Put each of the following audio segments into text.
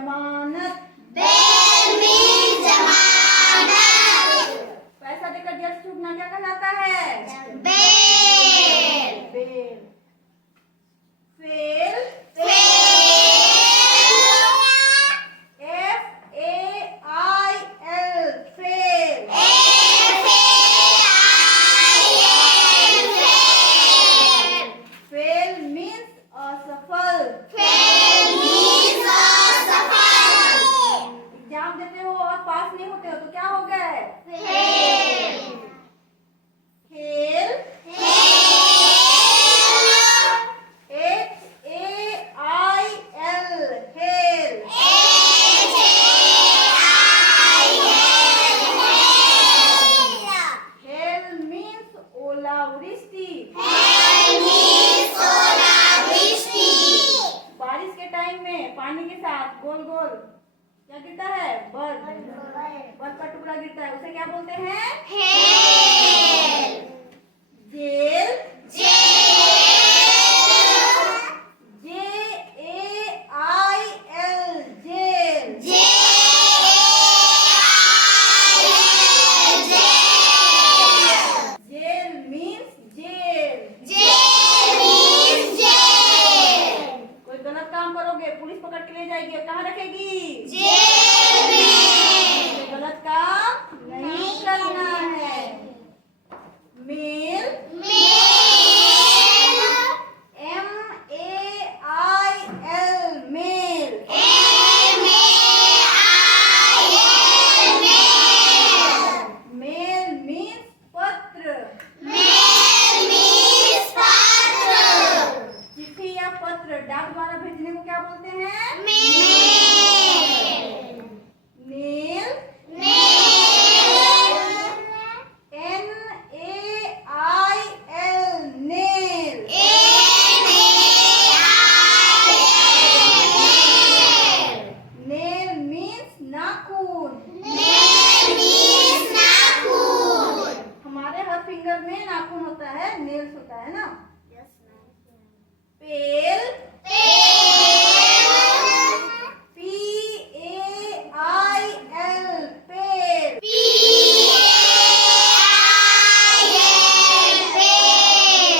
जमानत। Bell means जमानत। पैसा देकर जेल से छूटना क्या कहलाता है? बेल। बेल। फेल। एग्जाम देते हो और पास नहीं होते हो तो क्या हो गए? खेल। हेल। हेल मीन्स ओलावृष्टि। बारिश के टाइम में पानी के साथ गोल गोल क्या गिरता है? बर्फ का टुकड़ा गिरता है, उसे क्या बोलते हैं? जेल। Jail means jail. कोई गलत काम करोगे पुलिस पकड़ के ले जाएगी, कहाँ रखेगी? गलत काम नहीं करना है। मेल। मेल। मेल मीन्स पत्र। चिट्ठी या पत्र डाक द्वारा भेजने को क्या बोलते हैं? मेल। नेल। नेल मीन्स नाखून। हमारे हर फिंगर में नाखून होता है, नेल्स होता है ना। पेल। पेल।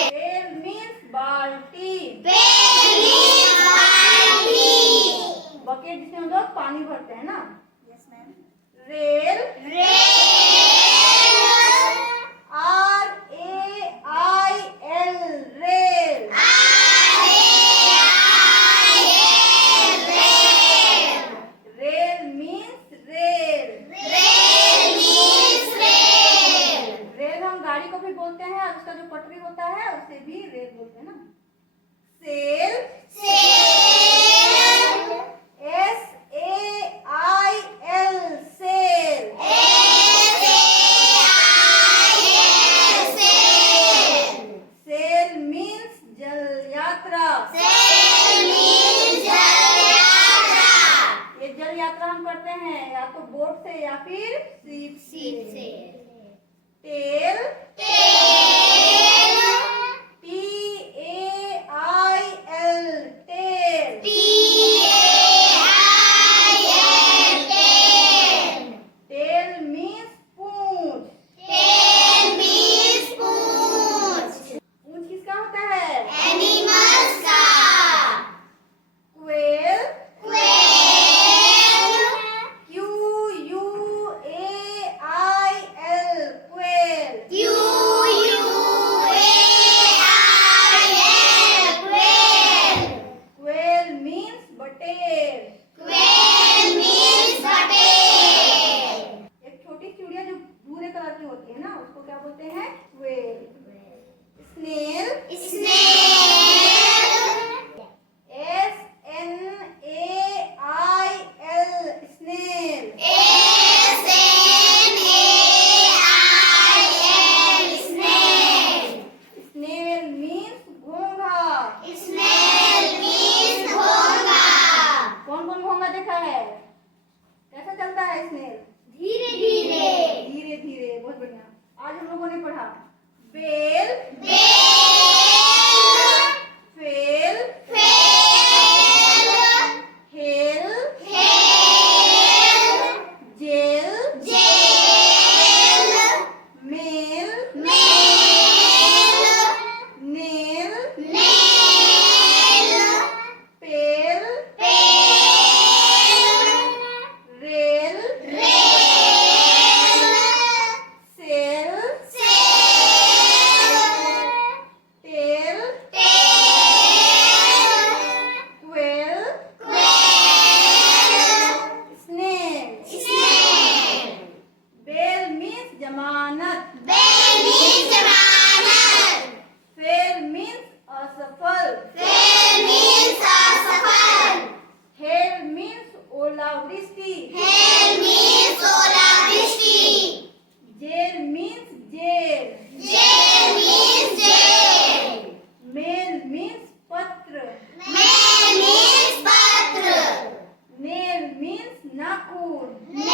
पेल मीन्स बाल्टी। बकेट जिसमें हम लोग पानी भरते हैं ना। Rail. Rail. Rail means rail. Rail हम गाड़ी को भी बोलते हैं और उसका जो पटरी होता है उसे भी रेल बोलते हैं ना। सेल। सेल। सेल मीन्स जल यात्रा। ये जल यात्रा हम करते हैं या तो बोट से या फिर सीप से। टेल। टेल मीन्स पूंछ। पूंछ किसका होता है? क्वेल। क्वेल मीन्स बटेर। एक छोटी चिड़िया जो भूरे कलर की होती है ना उसको क्या बोलते हैं? Quail. Snail. Snail. Snail means घोंघा। कौन कौन घोंघा देखा है? कैसा चलता है स्नेल? धीरे धीरे। धीरे धीरे। बहुत बढ़िया। आज हम लोगों ने पढ़ा बेल। फेल। हेल। ने